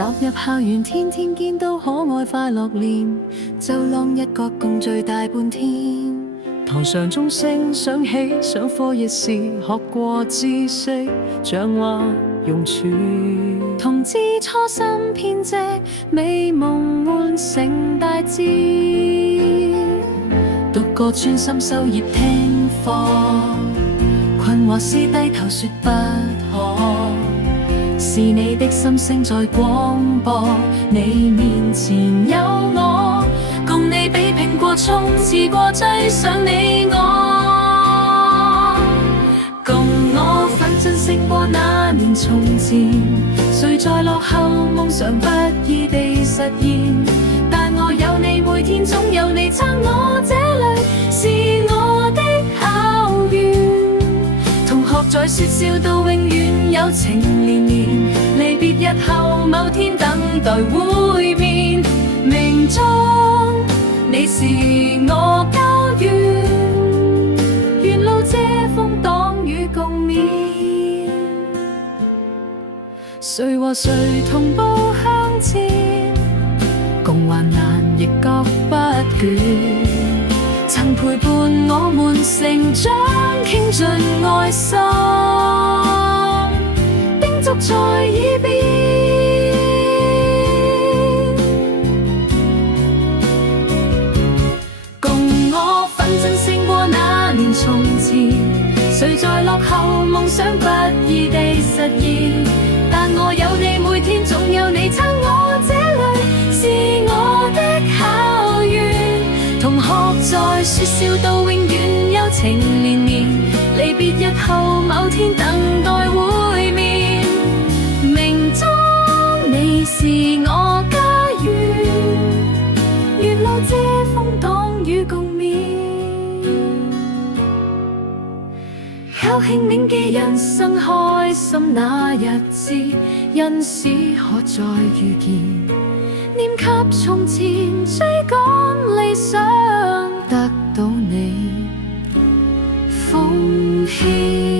踏入校園，天天見到可愛快樂臉，走廊一角共聚大半天。堂上鐘聲響起，上課亦是學過知識，像話用處。童稚初心編織，美夢換成大志。獨個專心修業聽課，困惑時低頭說不可。是你的心聲在廣播，你面前有我，共你比拼過，衝刺過，追上你我，共我奮進勝過那年從前。誰在落後夢想不易地實現，但我有你，每天總有你撐我，這裏是我的校園。同學在說笑到永遠，友情連綿，離別日後某天等待會面。命中你是我家園，沿路遮風擋雨共勉。誰和誰同步向前，共患難亦覺不倦。曾陪伴我們成長，傾盡愛心，叮囑在耳邊。共我奮進勝過那年從前，誰在落後夢想不易地實現，但我有你，每天總有你撐我，這裏是我的校園。同學在說笑到永遠，友情連綿，離別日後某天等待會面。命中你是我家園，沿路遮風擋雨共勉。有慶銘記人生開心那日子，因此可再遇見。念及從前追趕理想，得到你奉獻。